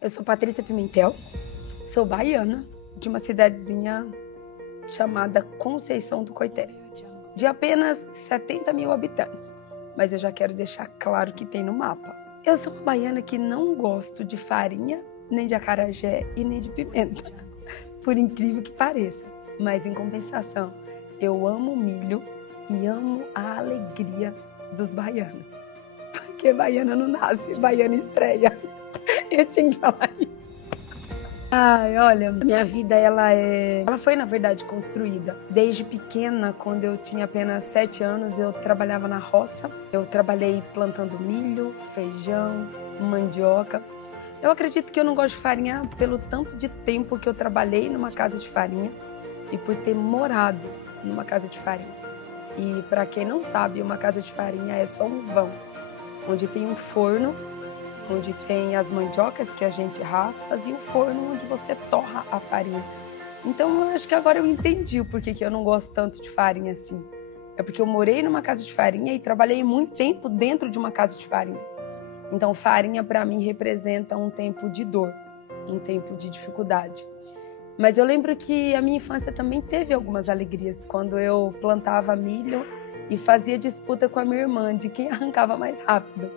Eu sou Patrícia Pimentel, sou baiana de uma cidadezinha chamada Conceição do Coité, de apenas 70 mil habitantes, mas eu já quero deixar claro que tem no mapa. Eu sou uma baiana que não gosto de farinha, nem de acarajé e nem de pimenta, por incrível que pareça, mas em compensação, eu amo milho e amo a alegria dos baianos, porque baiana não nasce, baiana estreia. Eu tinha que falar isso. Ai, olha, minha vida ela foi na verdade construída. Desde pequena, quando eu tinha apenas 7 anos, eu trabalhava na roça. Eu trabalhei plantando milho, feijão, mandioca. Eu acredito que eu não gosto de farinha pelo tanto de tempo que eu trabalhei numa casa de farinha e por ter morado numa casa de farinha. E para quem não sabe, uma casa de farinha é só um vão, onde tem um forno, onde tem as mandiocas que a gente raspa e o forno onde você torra a farinha. Então eu acho que agora eu entendi o porquê que eu não gosto tanto de farinha assim. É porque eu morei numa casa de farinha e trabalhei muito tempo dentro de uma casa de farinha. Então farinha para mim representa um tempo de dor, um tempo de dificuldade. Mas eu lembro que a minha infância também teve algumas alegrias, quando eu plantava milho e fazia disputa com a minha irmã de quem arrancava mais rápido.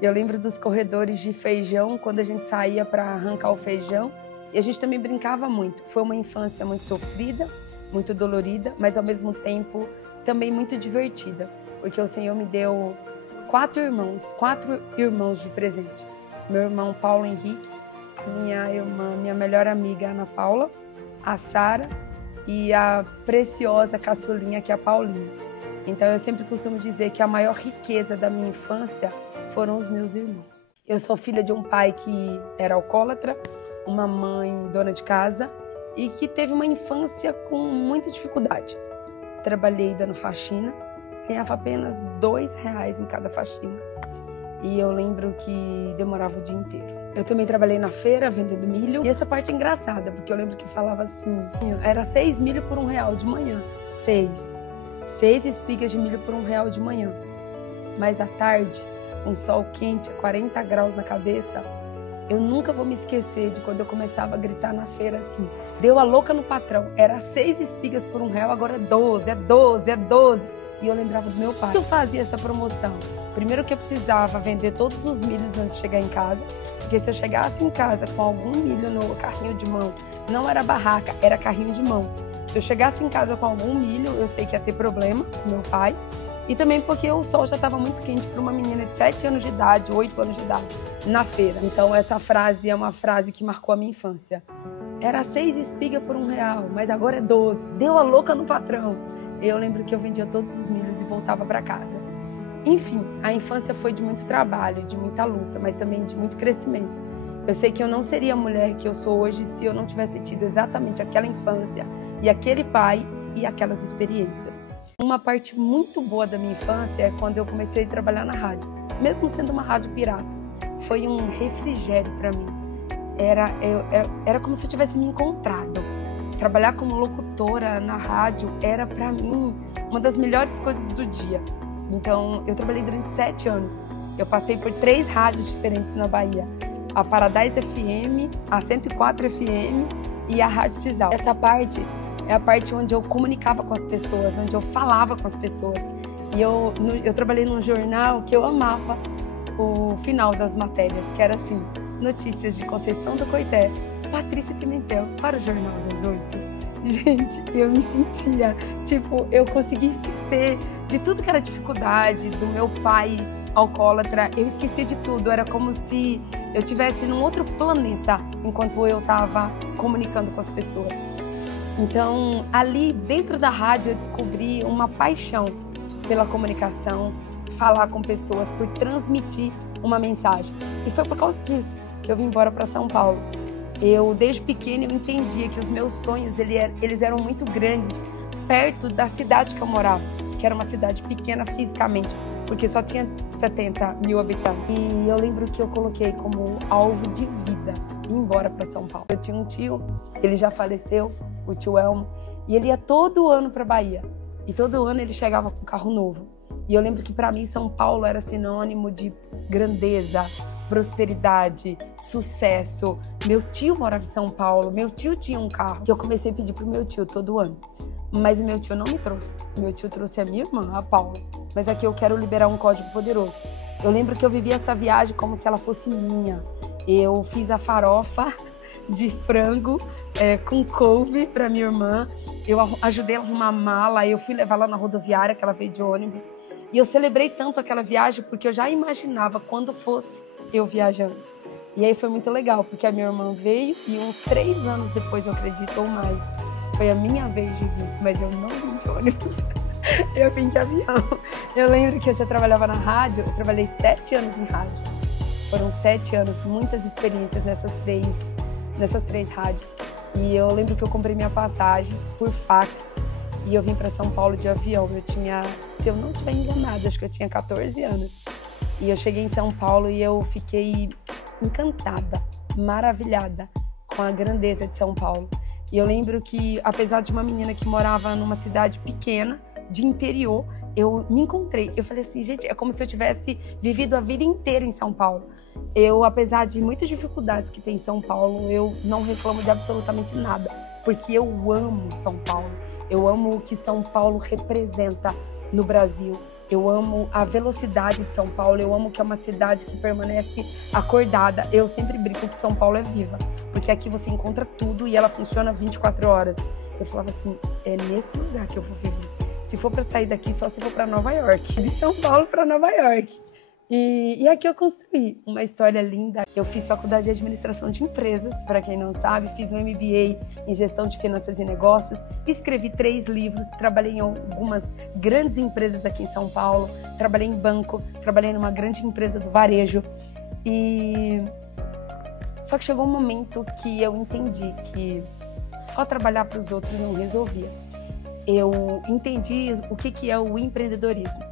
Eu lembro dos corredores de feijão, quando a gente saía para arrancar o feijão, e a gente também brincava muito. Foi uma infância muito sofrida, muito dolorida, mas ao mesmo tempo também muito divertida, porque o Senhor me deu 4 irmãos de presente. Meu irmão Paulo Henrique, minha irmã, minha melhor amiga Ana Paula, a Sara e a preciosa caçulinha que é a Paulinha. Então eu sempre costumo dizer que a maior riqueza da minha infância foram os meus irmãos. Eu sou filha de um pai que era alcoólatra, uma mãe dona de casa e que teve uma infância com muita dificuldade. Trabalhei dando faxina, ganhava apenas R$2 em cada faxina. E eu lembro que demorava o dia inteiro. Eu também trabalhei na feira vendendo milho. E essa parte é engraçada, porque eu lembro que falava assim, era 6 milho por R$1 de manhã. 6 espigas de milho por R$1 de manhã. Mas à tarde, com sol quente, 40 graus na cabeça, eu nunca vou me esquecer de quando eu começava a gritar na feira assim, deu a louca no patrão, era 6 espigas por R$1, agora é 12, é 12, é 12. E eu lembrava do meu pai. Eu fazia essa promoção. Primeiro que eu precisava vender todos os milhos antes de chegar em casa, porque se eu chegasse em casa com algum milho no carrinho de mão, não era barraca, era carrinho de mão. Se eu chegasse em casa com algum milho, eu sei que ia ter problema com meu pai. E também porque o sol já estava muito quente para uma menina de 7 anos de idade, 8 anos de idade, na feira. Então essa frase é uma frase que marcou a minha infância. Era 6 espigas por R$1, mas agora é 12. Deu a louca no patrão. Eu lembro que eu vendia todos os milhos e voltava para casa. Enfim, a infância foi de muito trabalho, de muita luta, mas também de muito crescimento. Eu sei que eu não seria a mulher que eu sou hoje se eu não tivesse tido exatamente aquela infância e aquele pai e aquelas experiências. Uma parte muito boa da minha infância é quando eu comecei a trabalhar na rádio, mesmo sendo uma rádio pirata. Foi um refrigério para mim. Era como se eu tivesse me encontrado. Trabalhar como locutora na rádio era para mim uma das melhores coisas do dia. Então eu trabalhei durante 7 anos. Eu passei por 3 rádios diferentes na Bahia. A Paradise FM, a 104 FM e a Rádio Cisal. Essa parte é a parte onde eu comunicava com as pessoas, onde eu falava com as pessoas. E eu trabalhei num jornal que eu amava o final das matérias, que era assim, notícias de Conceição do Coité, Patrícia Pimentel para o Jornal das 8. Gente, eu me sentia, eu consegui esquecer de tudo que era dificuldade, do meu pai alcoólatra, eu esqueci de tudo, era como se eu estivesse num outro planeta, enquanto eu estava comunicando com as pessoas. Então, ali dentro da rádio eu descobri uma paixão pela comunicação, falar com pessoas, por transmitir uma mensagem. E foi por causa disso que eu vim embora para São Paulo. Desde pequena, eu entendia que os meus sonhos, eles eram muito grandes, perto da cidade que eu morava, que era uma cidade pequena fisicamente, porque só tinha 70 mil habitantes. E eu lembro que eu coloquei como alvo de vida ir embora para São Paulo. Eu tinha um tio, ele já faleceu, o tio Elmo, e ele ia todo ano para Bahia. E todo ano ele chegava com um carro novo. E eu lembro que para mim São Paulo era sinônimo de grandeza, prosperidade, sucesso. Meu tio morava em São Paulo, meu tio tinha um carro. Eu comecei a pedir pro meu tio todo ano. Mas o meu tio não me trouxe. Meu tio trouxe a minha irmã, a Paula. Mas aqui eu quero liberar um código poderoso. Eu lembro que eu vivi essa viagem como se ela fosse minha. Eu fiz a farofa de frango com couve para minha irmã. Eu ajudei ela a arrumar a mala. Eu fui levar ela na rodoviária, que ela veio de ônibus. E eu celebrei tanto aquela viagem porque eu já imaginava quando fosse eu viajando. E aí foi muito legal, porque a minha irmã veio e uns 3 anos depois, eu acredito, ou mais, foi a minha vez de vir. Mas eu não vim de ônibus, eu vim de avião. Eu lembro que eu já trabalhava na rádio, eu trabalhei 7 anos em rádio. Foram 7 anos, muitas experiências nessas três rádios. E eu lembro que eu comprei minha passagem por fax e eu vim para São Paulo de avião. Eu tinha, se eu não estiver enganada, acho que eu tinha 14 anos. E eu cheguei em São Paulo e eu fiquei encantada, maravilhada com a grandeza de São Paulo. E eu lembro que, apesar de uma menina que morava numa cidade pequena, de interior, eu me encontrei. Eu falei assim, gente, é como se eu tivesse vivido a vida inteira em São Paulo. Eu, apesar de muitas dificuldades que tem em São Paulo, eu não reclamo de absolutamente nada, porque eu amo São Paulo. Eu amo o que São Paulo representa no Brasil. Eu amo a velocidade de São Paulo, eu amo que é uma cidade que permanece acordada. Eu sempre brinco que São Paulo é viva, porque aqui você encontra tudo e ela funciona 24 horas. Eu falava assim, é nesse lugar que eu vou viver. Se for para sair daqui, só se for para Nova York. De São Paulo para Nova York. E aqui eu construí uma história linda. Eu fiz faculdade de administração de empresas, para quem não sabe. Fiz um MBA em gestão de finanças e negócios. Escrevi 3 livros. Trabalhei em algumas grandes empresas aqui em São Paulo. Trabalhei em banco. Trabalhei numa grande empresa do varejo. Só que chegou um momento que eu entendi que só trabalhar para os outros não resolvia. Eu entendi o que é o empreendedorismo.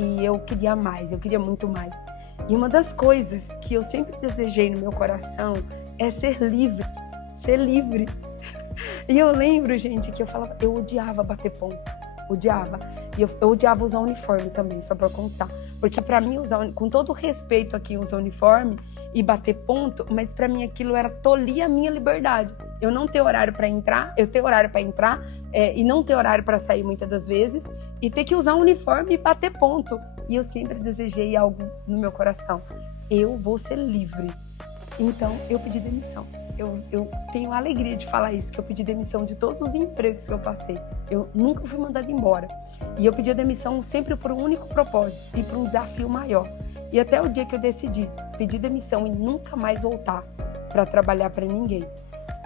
E eu queria mais, eu queria muito mais. E uma das coisas que eu sempre desejei no meu coração é ser livre. Ser livre. E eu lembro, gente, que eu odiava bater ponto. Odiava. E eu odiava usar uniforme também, só pra constar. Porque pra mim, com todo o respeito aqui, usar uniforme e bater ponto, mas pra mim aquilo era tolir a minha liberdade. Eu não ter horário pra entrar, eu ter horário pra entrar e não ter horário pra sair muitas das vezes e ter que usar um uniforme e bater ponto. E eu sempre desejei algo no meu coração. Eu vou ser livre. Então, eu pedi demissão. Eu tenho a alegria de falar isso, que eu pedi demissão de todos os empregos que eu passei. Eu nunca fui mandada embora. E eu pedi a demissão sempre por um único propósito e por um desafio maior. E até o dia que eu decidi pedir demissão e nunca mais voltar para trabalhar para ninguém.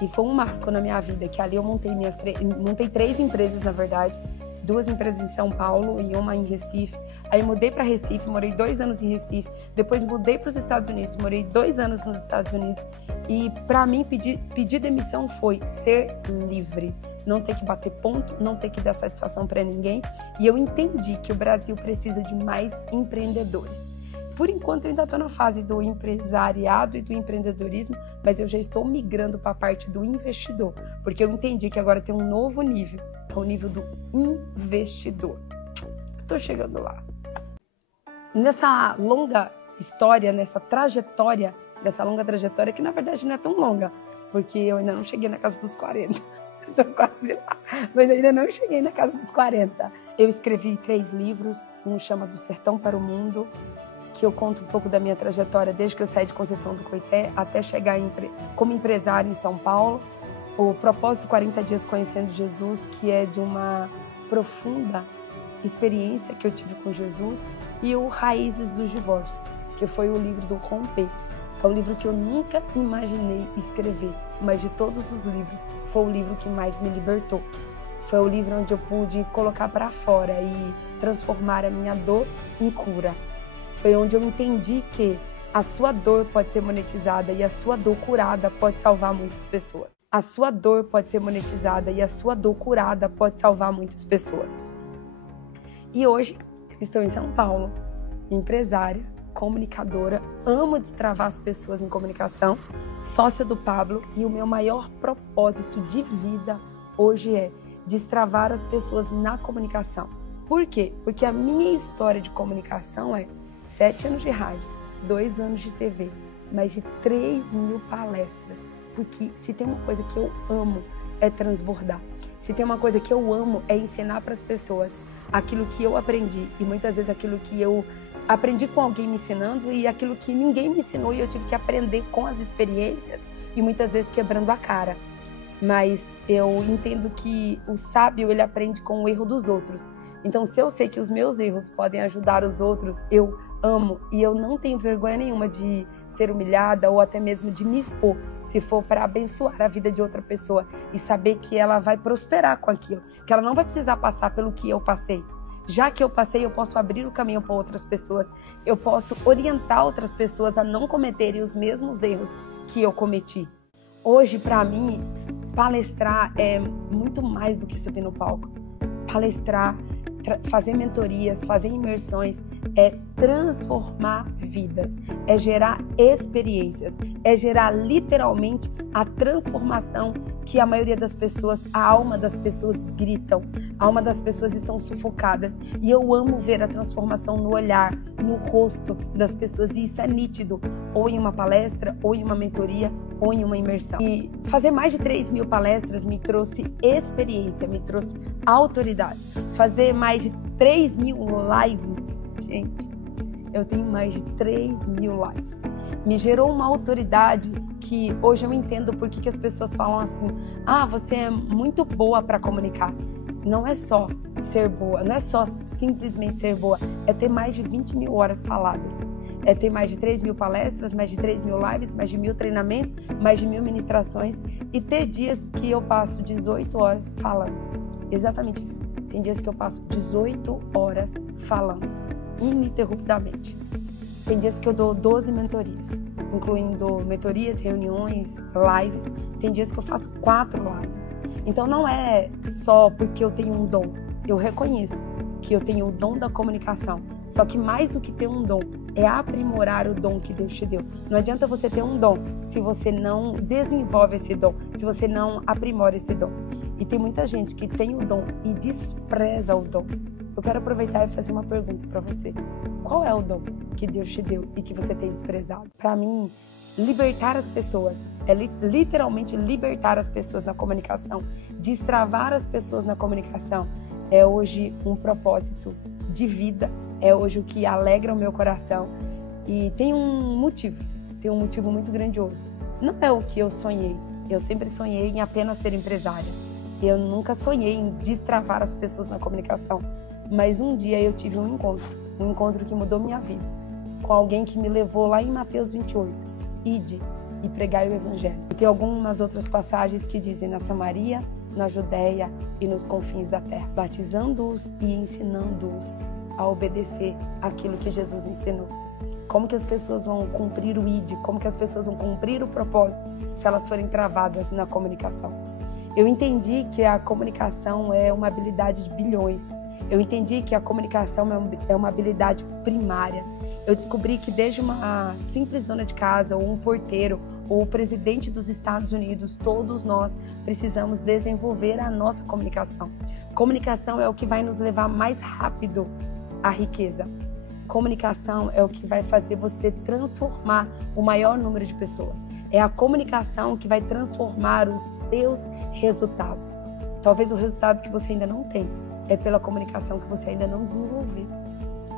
E foi um marco na minha vida, que ali eu montei 3 empresas, na verdade. 2 empresas em São Paulo e uma em Recife. Aí mudei para Recife, morei 2 anos em Recife. Depois mudei para os Estados Unidos, morei 2 anos nos Estados Unidos. E para mim, pedir demissão foi ser livre. Não ter que bater ponto, não ter que dar satisfação para ninguém. E eu entendi que o Brasil precisa de mais empreendedores. Por enquanto, eu ainda estou na fase do empresariado e do empreendedorismo, mas eu já estou migrando para a parte do investidor, porque eu entendi que agora tem um novo nível, é o nível do investidor. Estou chegando lá. Nessa longa história, nessa longa trajetória, que na verdade não é tão longa, porque eu ainda não cheguei na casa dos 40. Estou quase lá, mas ainda não cheguei na casa dos 40. Eu escrevi 3 livros, um chama Do Sertão para o Mundo, que eu conto um pouco da minha trajetória desde que eu saí de Conceição do Coité até chegar como empresária em São Paulo. O propósito 40 dias conhecendo Jesus, que é de uma profunda experiência que eu tive com Jesus, e o Raízes dos Divórcios, que foi o livro do Romper. É o livro que eu nunca imaginei escrever, mas de todos os livros, foi o livro que mais me libertou. Foi o livro onde eu pude colocar para fora e transformar a minha dor em cura. Foi onde eu entendi que a sua dor pode ser monetizada e a sua dor curada pode salvar muitas pessoas. A sua dor pode ser monetizada e a sua dor curada pode salvar muitas pessoas. E hoje estou em São Paulo, empresária, comunicadora, amo destravar as pessoas em comunicação, sócia do Pablo, e o meu maior propósito de vida hoje é destravar as pessoas na comunicação. Por quê? Porque a minha história de comunicação é 7 anos de rádio, 2 anos de TV, mais de 3.000 palestras, porque se tem uma coisa que eu amo é transbordar. Se tem uma coisa que eu amo é ensinar para as pessoas aquilo que eu aprendi, e muitas vezes aquilo que eu aprendi com alguém me ensinando e aquilo que ninguém me ensinou e eu tive que aprender com as experiências e muitas vezes quebrando a cara. Mas eu entendo que o sábio, ele aprende com o erro dos outros. Então, se eu sei que os meus erros podem ajudar os outros, eu amo e eu não tenho vergonha nenhuma de ser humilhada ou até mesmo de me expor, se for para abençoar a vida de outra pessoa e saber que ela vai prosperar com aquilo, que ela não vai precisar passar pelo que eu passei. Já que eu passei, eu posso abrir o caminho para outras pessoas, eu posso orientar outras pessoas a não cometerem os mesmos erros que eu cometi. Hoje, para mim, palestrar é muito mais do que subir no palco. Palestrar, fazer mentorias, fazer imersões, é transformar vidas, é gerar experiências, é gerar literalmente a transformação que a maioria das pessoas, a alma das pessoas gritam, a alma das pessoas estão sufocadas. E eu amo ver a transformação no olhar, no rosto das pessoas, e isso é nítido, ou em uma palestra, ou em uma mentoria, ou em uma imersão. E fazer mais de 3.000 palestras me trouxe experiência, me trouxe autoridade. Fazer mais de 3.000 lives, gente, eu tenho mais de 3.000 lives. Me gerou uma autoridade que hoje eu entendo por que as pessoas falam assim: ah, você é muito boa para comunicar. Não é só ser boa, não é só simplesmente ser boa, é ter mais de 20.000 horas faladas. É ter mais de 3.000 palestras, mais de 3.000 lives, mais de 1.000 treinamentos, mais de 1.000 ministrações e ter dias que eu passo 18 horas falando. Exatamente isso. Tem dias que eu passo 18 horas falando, ininterruptamente. Tem dias que eu dou 12 mentorias, incluindo mentorias, reuniões, lives. Tem dias que eu faço 4 lives. Então não é só porque eu tenho um dom. Eu reconheço que eu tenho o dom da comunicação. Só que mais do que ter um dom, é aprimorar o dom que Deus te deu. Não adianta você ter um dom se você não desenvolve esse dom, se você não aprimora esse dom. E tem muita gente que tem o dom e despreza o dom. Eu quero aproveitar e fazer uma pergunta para você. Qual é o dom que Deus te deu e que você tem desprezado? Para mim, libertar as pessoas é literalmente libertar as pessoas na comunicação, destravar as pessoas na comunicação. É hoje um propósito de vida, é hoje o que alegra o meu coração e tem um motivo muito grandioso. Não é o que eu sonhei, eu sempre sonhei em apenas ser empresária. Eu nunca sonhei em destravar as pessoas na comunicação, mas um dia eu tive um encontro que mudou minha vida, com alguém que me levou lá em Mateus 28, ide e pregai o evangelho. E tem algumas outras passagens que dizem na Samaria, na Judéia e nos confins da terra, batizando-os e ensinando-os a obedecer aquilo que Jesus ensinou. Como que as pessoas vão cumprir o ID? Como que as pessoas vão cumprir o propósito se elas forem travadas na comunicação? Eu entendi que a comunicação é uma habilidade de bilhões. Eu entendi que a comunicação é uma habilidade primária. Eu descobri que desde uma simples dona de casa, ou um porteiro, ou o presidente dos Estados Unidos, todos nós precisamos desenvolver a nossa comunicação. Comunicação é o que vai nos levar mais rápido à riqueza. Comunicação é o que vai fazer você transformar o maior número de pessoas. É a comunicação que vai transformar os seus resultados. Talvez o resultado que você ainda não tem é pela comunicação que você ainda não desenvolveu.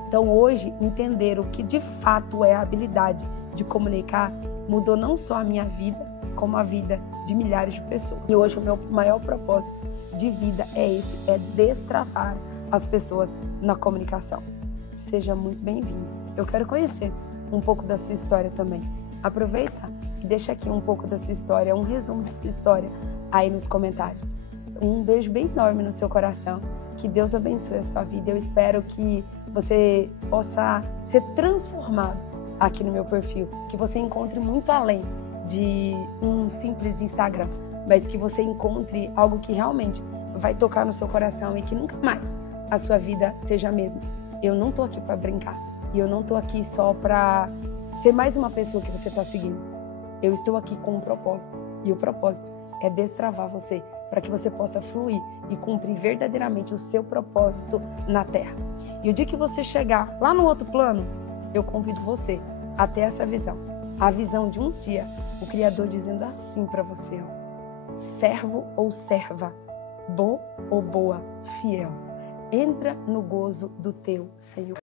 Então hoje, entender o que de fato é a habilidade de comunicar mudou não só a minha vida, como a vida de milhares de pessoas. E hoje o meu maior propósito de vida é esse, é destravar as pessoas na comunicação. Seja muito bem-vindo. Eu quero conhecer um pouco da sua história também. Aproveita e deixa aqui um pouco da sua história, um resumo da sua história aí nos comentários. Um beijo bem enorme no seu coração. Que Deus abençoe a sua vida. Eu espero que você possa ser transformado aqui no meu perfil. Que você encontre muito além de um simples Instagram, mas que você encontre algo que realmente vai tocar no seu coração e que nunca mais a sua vida seja a mesma. Eu não tô aqui para brincar. E eu não tô aqui só para ser mais uma pessoa que você está seguindo. Eu estou aqui com um propósito. E o propósito é destravar você para que você possa fluir e cumprir verdadeiramente o seu propósito na Terra. E o dia que você chegar lá no outro plano, eu convido você a ter essa visão a visão de um dia, o Criador dizendo assim para você, ó, servo ou serva, bom ou boa, fiel, entra no gozo do teu Senhor.